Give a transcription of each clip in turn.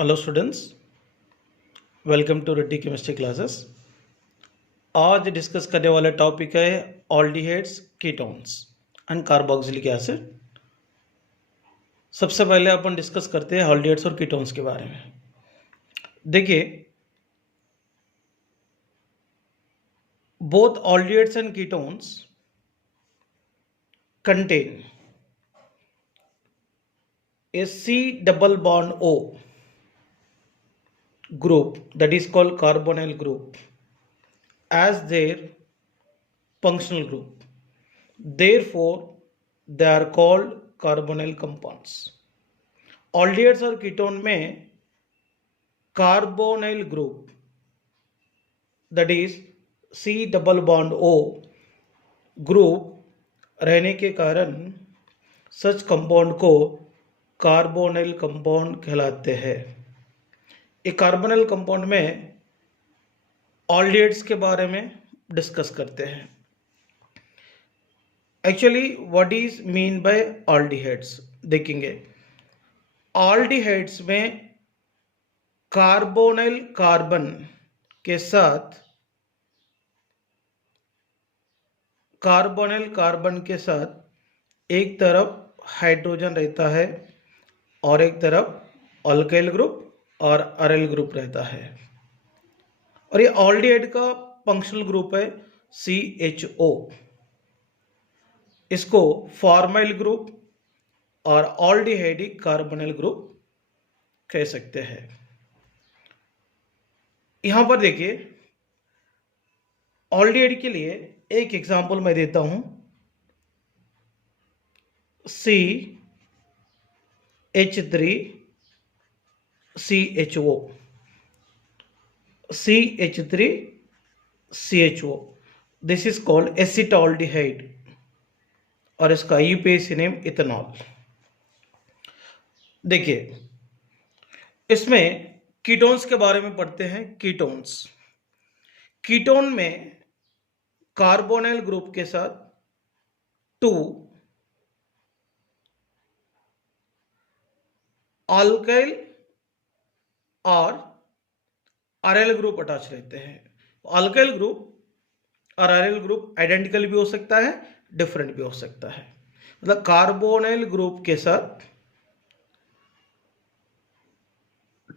Hello students, welcome to Reddy chemistry classes. आज discuss करने वाला टॉपिक है aldehydes, ketones and carboxylic acid. सबसे पहले अपन डिस्कस करते हैं ऑल्डिहाइड्स और कीटोन्स के बारे में। देखिए, both aldehydes and ketones contain a C double bond O group, that is called carbonyl group, as their functional group. Therefore, they are called carbonyl compounds. ऑल्डिहाइड्स और कीटोन में carbonyl group, that is C double bond O group रहने के कारण सच compound को carbonyl compound कहलाते हैं। एक carbonyl compound में ऑल्डिहाइड्स के बारे में डिस्कस करते हैं। Actually what is mean by aldehydes देखेंगे। ऑल्डिहाइड्स में कार्बोनाइल कार्बन के साथ एक तरफ हाइड्रोजन रहता है और एक तरफ अल्काइल ग्रुप और अराइल ग्रुप रहता है। और ये ऑल्डिहाइड का फंक्शनल ग्रुप है CHO। इसको फॉर्माइल ग्रुप और ऑल्डिहाइडिक कार्बोनिल ग्रुप कह सकते हैं। यहां पर देखिए, ऑल्डिहाइड के लिए एक एग्जांपल मैं देता हूं। CH3CHO, CH3CHO, this is called acetaldehyde और इसका यूपीएसी नेम इथेनॉल। देखिए, इसमें कीटोन्स के बारे में पढ़ते हैं। कीटोन में कार्बोनाइल ग्रुप के साथ 2 अल्काइल और अराइल ग्रुप अटैच रहते हैं। अल्काइल ग्रुप और अराइल ग्रुप आइडेंटिकल भी हो सकता है, डिफरेंट भी हो सकता है। मतलब कार्बोनाइल ग्रुप के साथ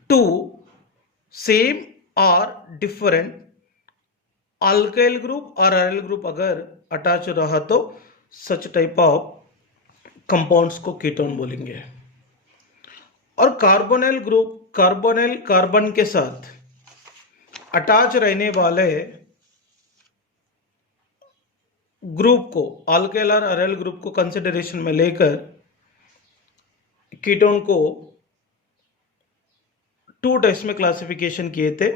2 सेम और डिफरेंट अल्काइल ग्रुप और अराइल ग्रुप अगर अटैच रहा तो सच टाइप ऑफ कंपाउंड्स को कीटोन बोलेंगे। और कार्बोनाइल ग्रुप कार्बोनाइल कार्बन के साथ अटैच रहने वाले ग्रुप को, अल्काइल और अराइल ग्रुप को कंसिडरेशन में लेकर कीटोन को 2 टाइप्स में क्लासिफिकेशन किए थे,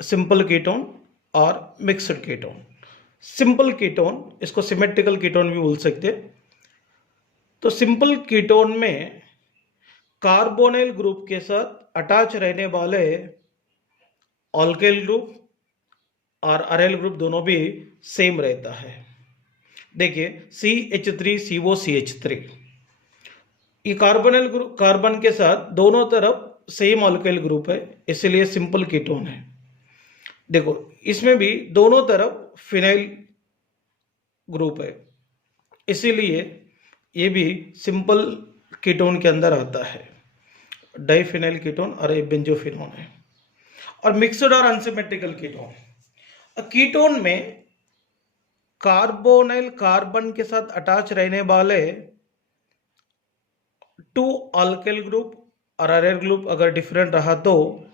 सिंपल कीटोन और मिक्स्ड कीटोन। सिंपल कीटोन, इसको सिमेट्रिकल कीटोन भी बोल सकते। तो सिंपल कीटोन में कार्बोनाइल ग्रुप के साथ अटैच रहने वाले अल्काइल ग्रुप और अराइल ग्रुप दोनों भी सेम रहता है। देखिए, CH3COCH3, ये कार्बोनाइल ग्रुप कार्बन के साथ दोनों तरफ सेम अल्काइल ग्रुप है, इसलिए सिंपल कीटोन है। देखो, इसमें भी दोनों तरफ फिनाइल ग्रुप है, इसीलिए ये भी सिंपल कीटोन के अंदर आता है। डाइफिनाइल कीटोन और ये बेंजोफिनोन है। और मिक्स्ड और अनसिमेट्रिकल कीटोन, कीटोन में कार्बोनाइल कार्बन के साथ अटैच रहने वाले 2 अल्काइल ग्रुप और अराइल ग्रुप अगर डिफरेंट रहा तो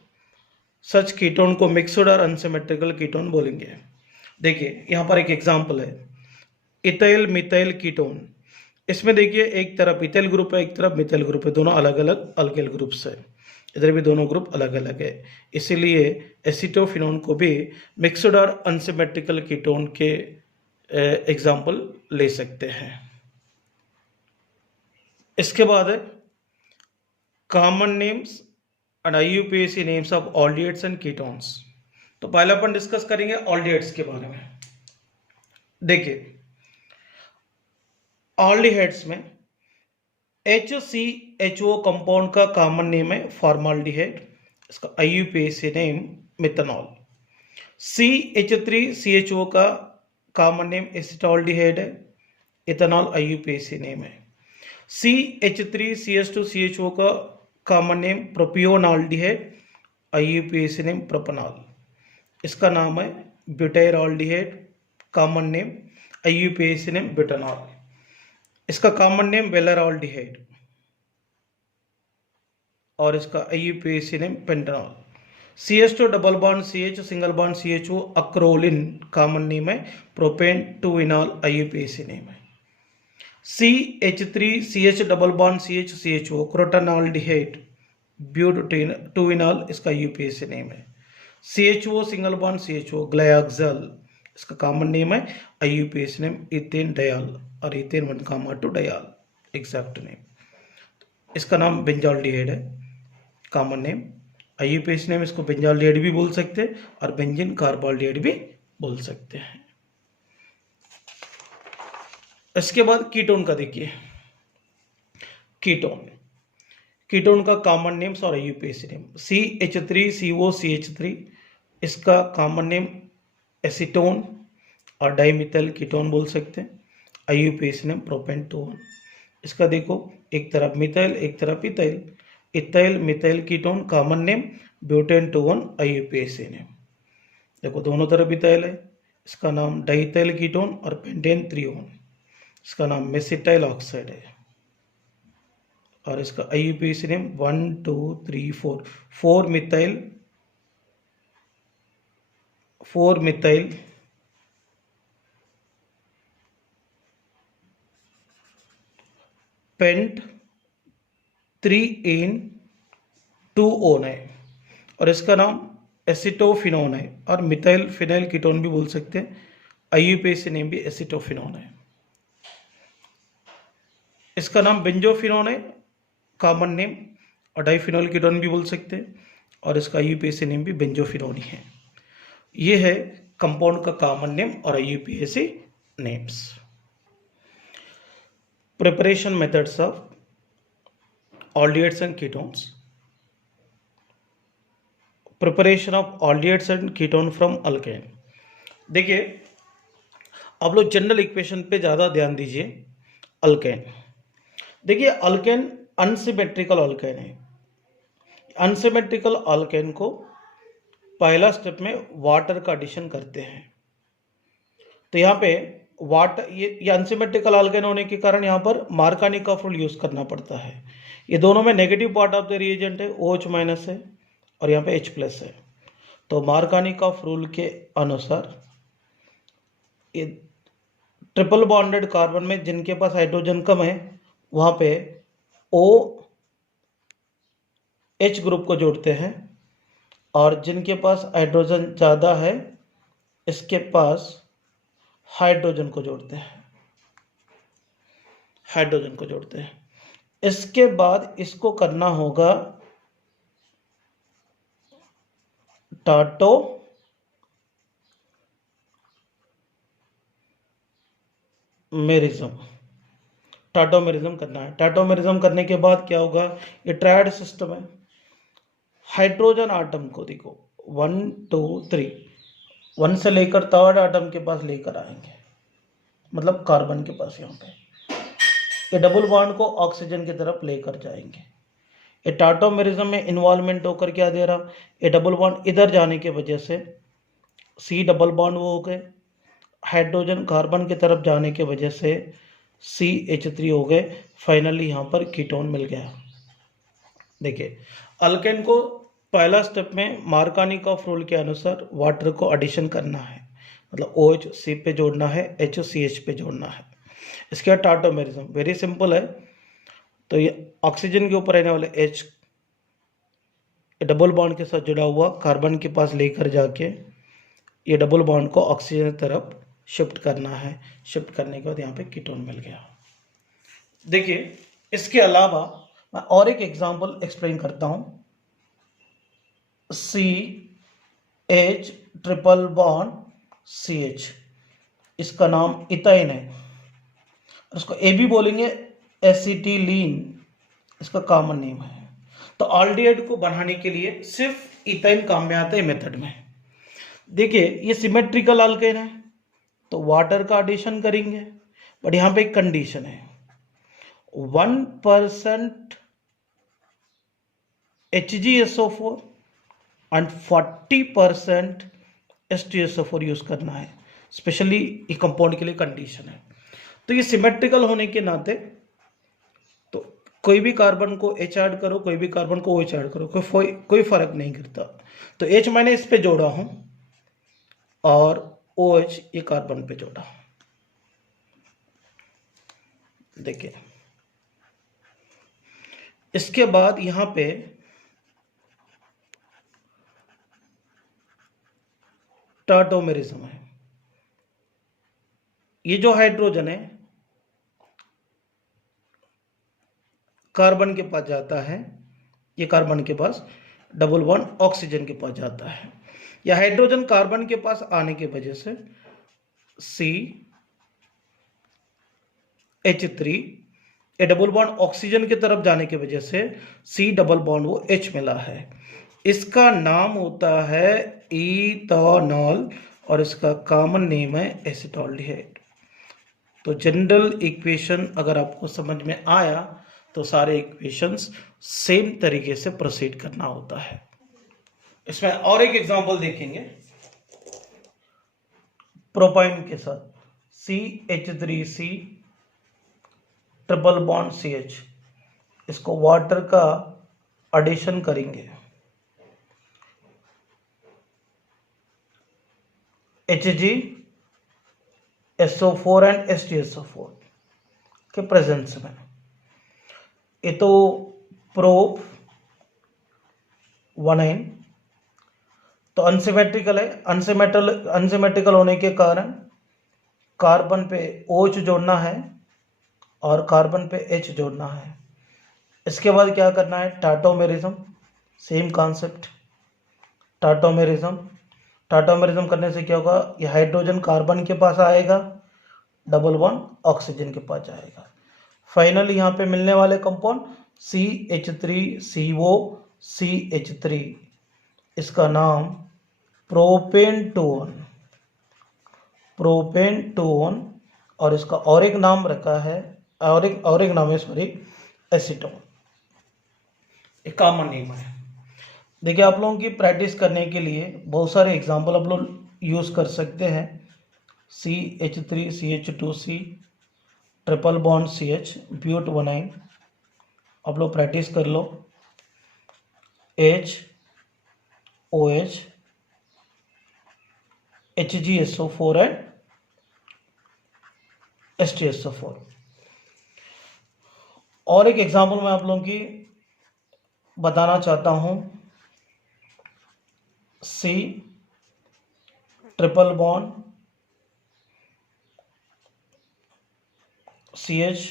सच कीटोन को मिक्स्ड और अनसिमेट्रिकल कीटोन बोलेंगे। देखिए, यहां पर एक एग्जांपल है, इथाइल मिथाइल कीटोन। इसमें देखिए, एक तरफ इथाइल ग्रुप है, एक तरफ मिथाइल ग्रुप है, दोनों अलग अलग अल्काइल ग्रुप्स है। इधर भी दोनों ग्रुप अलग अलग है, इसीलिए एसिटोफिनोन को भी मिक्स्ड और अनसिमेट्रिकल कीटोन के एग्जाम्पल ले सकते हैं। इसके बाद है common names and IUPAC names of aldehydes and ketones. तो पहले अपन डिस्कस करेंगे ऑल्डिहाइड्स के बारे में। देखिए, ऑल्डिहाइड्स में HCHO कंपाउंड का कॉमन नेम है फॉर्माल्डिहाइड, इसका IUPAC नेम मिथेनॉल। CH3CHO का कॉमन नेम एसिटाल्डिहाइड है, इथेनॉल IUPAC नेम है। CH3CH2CHO का common name propionaldehyde, IUPAC name propanol. इसका नाम है butyraldehyde, common name IUPAC name butanol. इसका कॉमन नेम वेलराल्डिहाइड और इसका IUPAC name pentanol. CH2 double bond CH single bond CHO acrolein, common name है propene two enol, IUPAC name है। CH3CH double bond CH CHO क्रोटानॉल्डिहाइड butane 2-इनॉल, इसका IUPAC name है। CHO single bond CHO ग्लाइऑक्सल, इसका common name है IUPAC name ethane dial और ethane 1,2 dial, exact name. इसका नाम बेंजोल्डिहाइड है, कॉमन नेम IUPAC नेम। इसको बेंजोल्डिहाइड भी बोल सकते हैं और बेंजीन कार्बाल्डिहाइड भी बोल सकते हैं। इसके बाद कीटोन का देखिए, कीटोन का कॉमन नेम्स और IUPAC नेम। CH3COCH3, इसका कॉमन नेम एसीटोन और डाइमिथाइल कीटोन बोल सकते हैं, IUPAC नेम प्रोपेन 2-1। इसका देखो, एक तरफ मिथाइल एक तरफ ethyl, ethyl methyl ketone, common name butane 2-1, IUPAC name. देखो दोनों तरफ इथाइल है, इसका नाम डाइथाइल कीटोन और पेंटेन 3-1, इसका नाम मेसिटाइल ऑक्साइड है और इसका IUPAC name 1 2 3 4, 4 methyl paint 3 2-ON है और इसका नाम एसिटोफिनोन है और मिथाइल फिनाइल कीटोन भी बोल सकते हैं, IUPAC नेम भी एसिटोफिनोन है। इसका नाम बेंजोफिनोन है, कॉमन नेम, और डाइफिनोल कीटोन भी बोल सकते हैं और इसका IUPAC नेम भी बेंजोफिनोन ही है। ये है कंपाउंड का कॉमन नेम और IUPAC names. Preparation methods of aldehydes and ketones। Preparation of aldehydes and ketone from alkane. देखिए आप लोग जनरल इक्वेशन पे ज़्यादा ध्यान दीजिए। अल्केन, देखिए अल्केन अनसिमेट्रिकल अल्केन है। अनसिमेट्रिकल अल्केन को पहला स्टेप में वाटर का एडिशन करते हैं, तो यहाँ पे वाटर, ये अनसिमेट्रिकल अल्केन होने के कारण यहाँ पर मार्कानिकॉफ रूल यूज करना पड़ता है। ये दोनों में negative part of the reagent है, OH माइनस है और यहाँ पे H प्लस है। तो मार्कानिकॉफ रूल के अनुसार ये ट्रिपल बॉन्डेड कार्बन में जिनके पास हाइड्रोजन कम है वहाँ पे OH ग्रुप को जोड़ते हैं और जिनके पास हाइड्रोजन ज़्यादा है इसके पास हाइड्रोजन को जोड़ते हैं। इसके बाद इसको करना होगा टाटोमेरिज्म करना है। टाटोमेरिज्म करने के बाद क्या होगा, ये ट्रायड सिस्टम है। हाइड्रोजन आटम को देखो 1 2 3, 1 से लेकर 3rd आटम के पास लेकर आएंगे, मतलब कार्बन के पास। यहाँ पे ये डबल बॉन्ड को ऑक्सीजन की तरफ लेकर जाएंगे। ये टाटोमेरिज्म में इन्वॉल्वमेंट होकर क्या दे रहा, ये डबल बॉन्ड इधर जाने की वजह से C डबल बॉन्ड वो हो गए, हाइड्रोजन कार्बन की तरफ जाने की वजह से CH3 हो गए। फाइनली यहाँ पर कीटोन मिल गया। देखिए अल्केन को पहला स्टेप में मार्कानिकॉफ रूल के अनुसार वाटर को एडिशन करना है, मतलब OH C पे जोड़ना है, H CH पे जोड़ना है। इसके बाद टाटोमेरिज्म वेरी सिंपल है। तो ये ऑक्सीजन के ऊपर रहने वाले H डबल बॉन्ड के साथ जुड़ा हुआ कार्बन के पास लेकर जाके ये डबल बॉन्ड को ऑक्सीजन की तरफ शिफ्ट करना है। शिफ्ट करने के बाद यहाँ पे कीटोन मिल गया। देखिए इसके अलावा मैं और एक एग्जांपल एक्सप्लेन करता हूँ। CH ट्रिपल बॉन्ड CH, इसका नाम इथाइन है, उसको AB बोलेंगे, एसिटिलीन इसका कॉमन नेम है। तो ऑल्डिहाइड को बनाने के लिए सिर्फ इथाइन काम में आता है मेथड में। देखिए ये सिमेट्रिकल अल्केन है तो वाटर का एडिशन करेंगे, बट यहाँ पे एक कंडीशन है, 1% HgSO4 एंड 40% H2SO4 यूज करना है। स्पेशली ये कंपाउंड के लिए कंडीशन है। तो ये सिमेट्रिकल होने के नाते तो कोई भी कार्बन को H ऐड करो, कोई भी कार्बन को OH ऐड करो, कोई फर्क नहीं करता। तो H मैंने इस पे जोड़ा हूं और OH ये कार्बन पे जोड़ा। देखिए इसके बाद यहां पे टॉटोमेरिज्म है। ये जो हाइड्रोजन है कार्बन के पास जाता है, ये कार्बन के पास डबल बॉन्ड ऑक्सीजन के पास जाता है। या हाइड्रोजन कार्बन के पास आने की वजह से CH3, ये डबल बॉन्ड ऑक्सीजन की तरफ जाने की वजह से C डबल बॉन्ड वो H मिला है। इसका नाम होता है इथेनॉल और इसका कॉमन नेम है एसिटाल्डिहाइड। तो जनरल इक्वेशन अगर आपको समझ में आया तो सारे इक्वेशंस सेम तरीके से प्रोसीड करना होता है। इसमें और एक एग्जांपल देखेंगे प्रोपाइन के साथ, CH3C ट्रिपल बॉन्ड CH, इसको वाटर का एडिशन करेंगे, HgSO4 एंड H2SO4 के प्रेजेंस में। ये तो प्रोप 1N तो अनसिमेट्रिकल है। अनसिमेट्रिकल होने के कारण कार्बन पे OH जोड़ना है और कार्बन पे H जोड़ना है। इसके बाद क्या करना है, टाटोमेरिज्म, सेम कॉन्सेप्ट, टाटोमेरिज्म करने से क्या होगा, ये हाइड्रोजन कार्बन के पास आएगा, डबल बॉन्ड ऑक्सीजन के पास जाएगा। फाइनली यहाँ पे मिलने वाले कंपाउंड CH3CO CH3, इसका नाम प्रोपेन टू वन और इसका और एक नाम रखा है, और एक नाम है एसीटोन, एक कॉमन नेम है। देखिए आप लोगों की प्रैक्टिस करने के लिए बहुत सारे एग्जाम्पल आप लोग यूज कर सकते हैं। CH3CH2C ट्रिपल बॉन्ड CH ब्यूट 1,9, आप लोग प्रैक्टिस कर लो। HOH HgSO4 and H2SO4। और एक एग्जाम्पल मैं आप लोगों की बताना चाहता हूं, C triple bond CH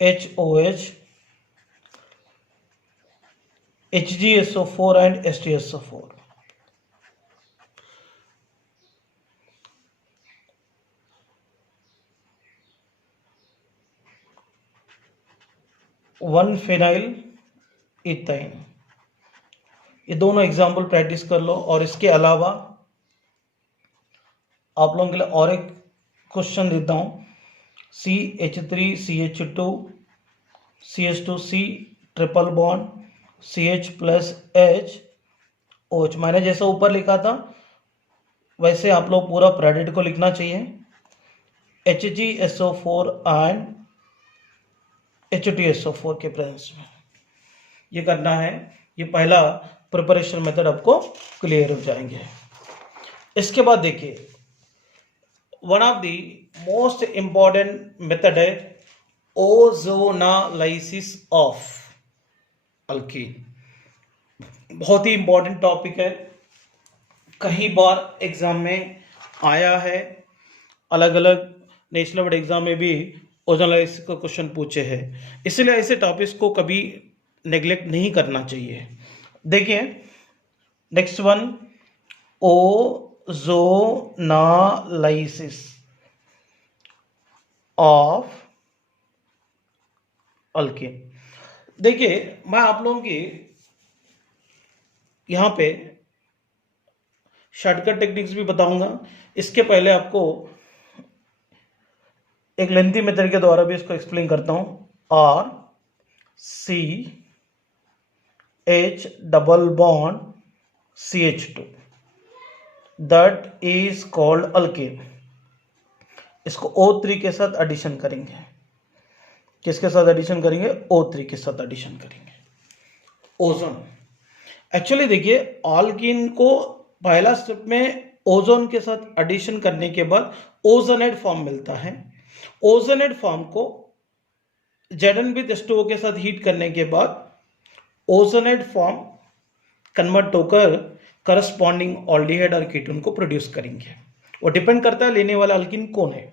HOH HgSO4 and H2SO4। One phenyl ethyne, ये दोनों एग्जाम्पल प्रैक्टिस कर लो। और इसके अलावा आप लोगों के लिए और एक क्वेश्चन देता हूं, CH3CH2 CH2C triple bond CH plus H OH, मैंने जैसा ऊपर लिखा था वैसे आप लोग पूरा प्रेडिक्ट को लिखना चाहिए, HgSO4 एंड H2SO4 के प्रेजेंस में ये करना है। ये पहला प्रिपरेशन मेथड आपको क्लियर हो जाएंगे। इसके बाद देखिए one of the most important method है ओजोनालाइसिस ऑफ अल्कीन। बहुत ही इंपॉर्टेंट टॉपिक है, कई बार एग्जाम में आया है, अलग अलग नेशनल बोर्ड एग्जाम में भी ओजोनालाइसिस का क्वेश्चन पूछे हैं, इसलिए ऐसे टॉपिक्स को कभी नेग्लेक्ट नहीं करना चाहिए। देखिए नेक्स्ट वन, ओजोनालाइसिस ऑफ अल्कीन। देखिए मैं आप लोगों की यहाँ पे शॉर्टकट टेक्निक्स भी बताऊंगा। इसके पहले आपको एक लेंथी मेथड के द्वारा भी इसको एक्सप्लेन करता हूं। R C H double bond CH2 that is called alkene. इसको O3 के साथ एडिशन करेंगे। किसके साथ एडिशन करेंगे? O3 के साथ एडिशन करेंगे। ओजोन। एक्चुअली देखिए अल्कीन को पहला स्टेप में ओजोन के साथ एडिशन करने के बाद ओजोनेट फॉर्म मिलता है। ओजोनेट फॉर्म को Zn विद H2O के साथ हीट करने के बाद ओजोनेट फॉर्म कन्वर्ट होकर करस्पॉन्डिंग ऑल्डिहाइड और कीटोन को प्रोड्यूस करेंगे। वो डिपेंड करता है लेने वाला अल्कीन कौन है।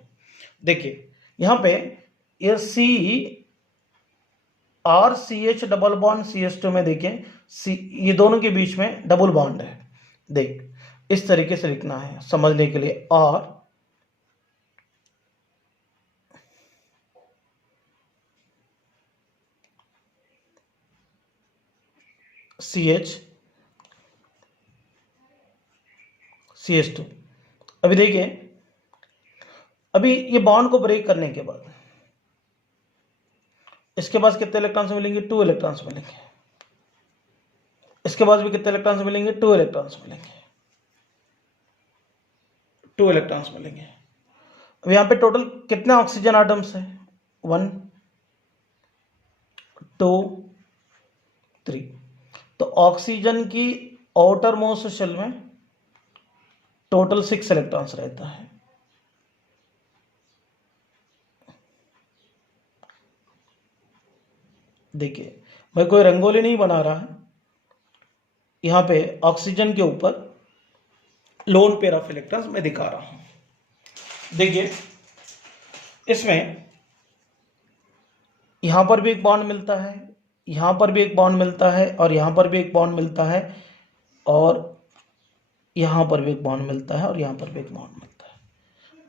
देखिए यहां पे ये CrCH डबल बॉन्ड CH2 में देखें ये दोनों के बीच में डबल बॉन्ड है। देख इस तरीके से लिखना है समझने के लिए। CH2। अभी देखिए अभी ये बॉन्ड को ब्रेक करने के बाद इसके पास कितने इलेक्ट्रॉन्स मिलेंगे? 2 इलेक्ट्रॉन्स मिलेंगे। इसके पास भी कितने इलेक्ट्रॉन्स मिलेंगे? 2 इलेक्ट्रॉन्स मिलेंगे। 2 इलेक्ट्रॉन्स मिलेंगे। अब यहां पे टोटल कितने ऑक्सीजन एटम्स है? 1 2 3। तो ऑक्सीजन की आउटर मोस्ट शेल में टोटल 6 इलेक्ट्रॉन्स रहता है। देखिए मैं कोई रंगोली नहीं बना रहा। यहां पे ऑक्सीजन के ऊपर लोन पेयर ऑफ इलेक्ट्रॉन्स मैं दिखा रहा हूं। देखिए इसमें यहां पर भी एक बॉन्ड मिलता है, यहां पर भी एक बॉन्ड मिलता है, और यहां पर भी एक बॉन्ड मिलता है, और यहां पर भी एक बॉन्ड मिलता है, और यहां पर भी एक बॉन्ड मिलता है।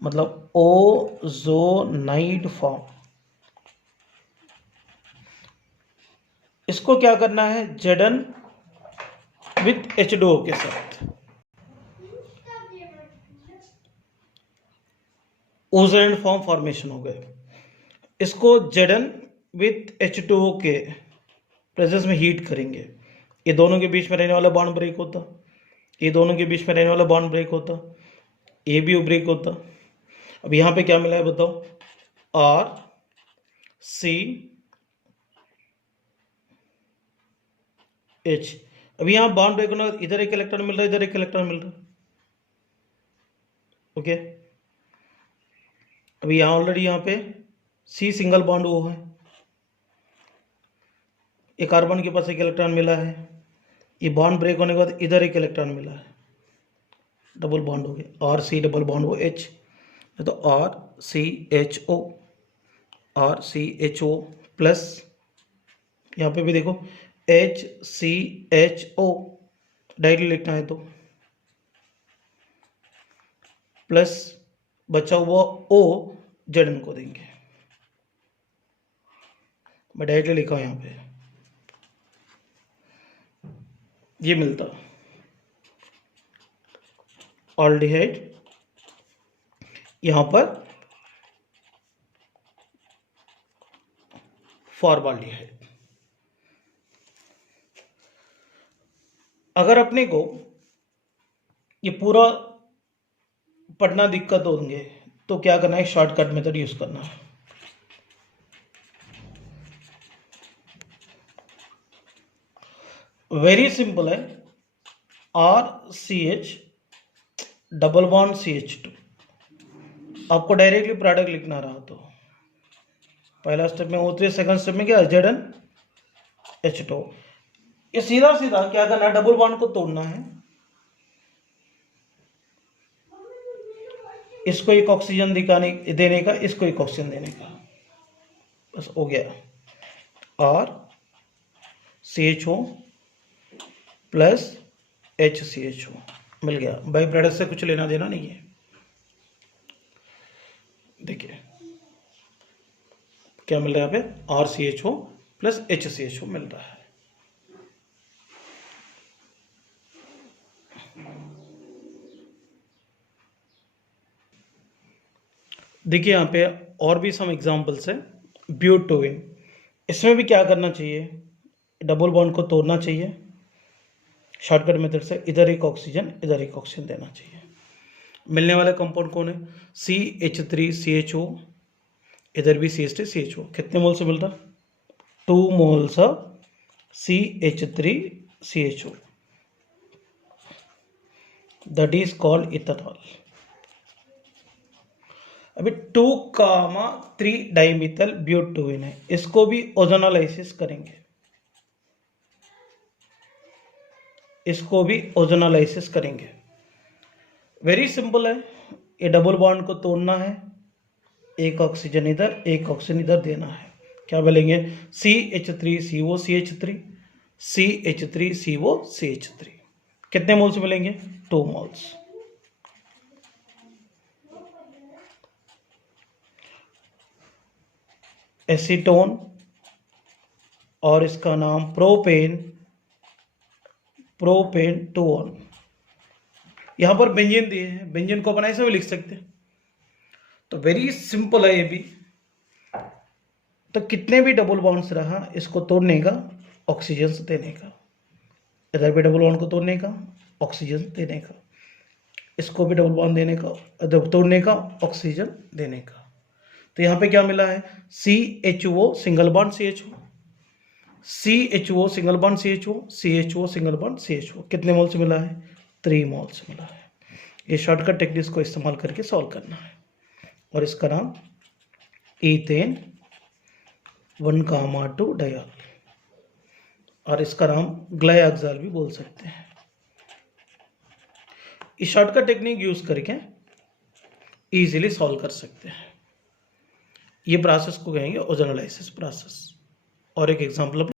मतलब ओजोनाइड फॉर्म। इसको क्या करना है? Zn विथ H2O के साथ ओजोनाइड फॉर्म फॉर्मेशन हो गए। इसको Zn विथ H2O के प्रेजेंस में हीट करेंगे। ये दोनों के बीच में रहने वाला बॉन्ड ब्रेक होता, ये दोनों के बीच में रहने वाला बॉन्ड ब्रेक होता, ये भी ब्रेक होता। अब यहां पे क्या मिला है बताओ? R C H। अभी यहां बॉन्ड ब्रेक होना, इधर एक इलेक्ट्रॉन मिल रहा है, इधर एक इलेक्ट्रॉन मिल रहा है। ओके अभी यहां ऑलरेडी यहां पे C सिंगल बॉन्ड वो है, एक कार्बन के पास एक इलेक्ट्रॉन मिला है। ये बॉन्ड ब्रेक होने के बाद इधर एक इलेक्ट्रॉन मिला है, डबल बॉन्ड हो गया। R C डबल बॉन्ड वो H, तो RCHO RCHO प्लस यहाँ पे भी देखो HCHO डायरेक्टली लिखना है तो प्लस बचा हुआ O Zn को देंगे। मैं डायरेक्टली लिखा हूं यहाँ पे, ये मिलता ऑल्डिहाइड, यहां पर फॉर्माल्डिहाइड। अगर अपने को ये पूरा पढ़ना दिक्कत होंगे तो क्या करना है? शॉर्टकट मेथड यूज करना है। वेरी सिंपल है। RCH double bond CH2। आपको डायरेक्टली प्रोडक्ट लिखना रहा तो पहला स्टेप में O3, सेकंड स्टेप में क्या है? Zn H2। ये सीधा सीधा क्या करना है? डबल बॉन्ड को तोड़ना है, इसको एक ऑक्सीजन देने का, इसको एक ऑक्सीजन देने का, बस हो गया। RCHO प्लस HCHO मिल गया। बाई प्रोडक्ट से कुछ लेना देना नहीं है। देखिए क्या मिल रहा है यहाँ पे? RCHO प्लस HCHO मिल रहा है। देखिए यहाँ पे और भी सम एग्जांपल्स है। ब्यूटोइन, इसमें भी क्या करना चाहिए, डबल बॉन्ड को तोड़ना चाहिए शॉर्टकट मेथड से, इधर एक ऑक्सीजन इधर एक ऑक्सीजन देना चाहिए। मिलने वाला कंपाउंड कौन है, CH3CHO, इधर भी CH3CHO, कितने मोल से मिल रहा, 2 moles of CH3CHO, that is called ethanol. अभी 2,3 डाइमिथाइल ब्यूटोइन है, इसको भी ओजोनोलाइसिस करेंगे, इसको भी ओजोनोलाइसिस करेंगे। वेरी सिंपल है, ये डबल बॉन्ड को तोड़ना है, एक ऑक्सीजन इधर एक ऑक्सीजन इधर देना है। क्या बोलेंगे, CH3CO CH3, CH3CO CH3, कितने मोल्स मिलेंगे, 2 मोल्स। एसीटोन और इसका नाम प्रोपेन, प्रोपेन 2-1। यहां पर बेंजीन दिए हैं, बेंजीन को अपन ऐसे भी लिख सकते हैं, तो वेरी सिंपल है ये भी। तो कितने भी डबल बॉन्ड्स रहा, इसको तोड़ने का, ऑक्सीजन देने का, इधर भी डबल बॉन्ड को तोड़ने का, ऑक्सीजन देने का, इसको भी डबल बॉन्ड देने का, तोड़ने का, ऑक्सीजन देने का। तो यहाँ पे क्या मिला है, CHO single bond CHO, CHO single bond CHO, CHO single bond CHO, कितने मोल से मिला है, 3 मोल से मिला है। ये शॉर्टकट टेक्निक्स को इस्तेमाल करके सॉल्व करना है, और इसका नाम ईथेन 1,2 डायल, और इसका नाम ग्लाइऑक्साल भी बोल सकते हैं। इस शॉर्टकट टेक्निक यूज करके इजीली सॉल्व कर सकते हैं। ये प्रोसेस को कहेंगे ओजोनोलाइसिस प्रोसेस। और एक एग्जांपल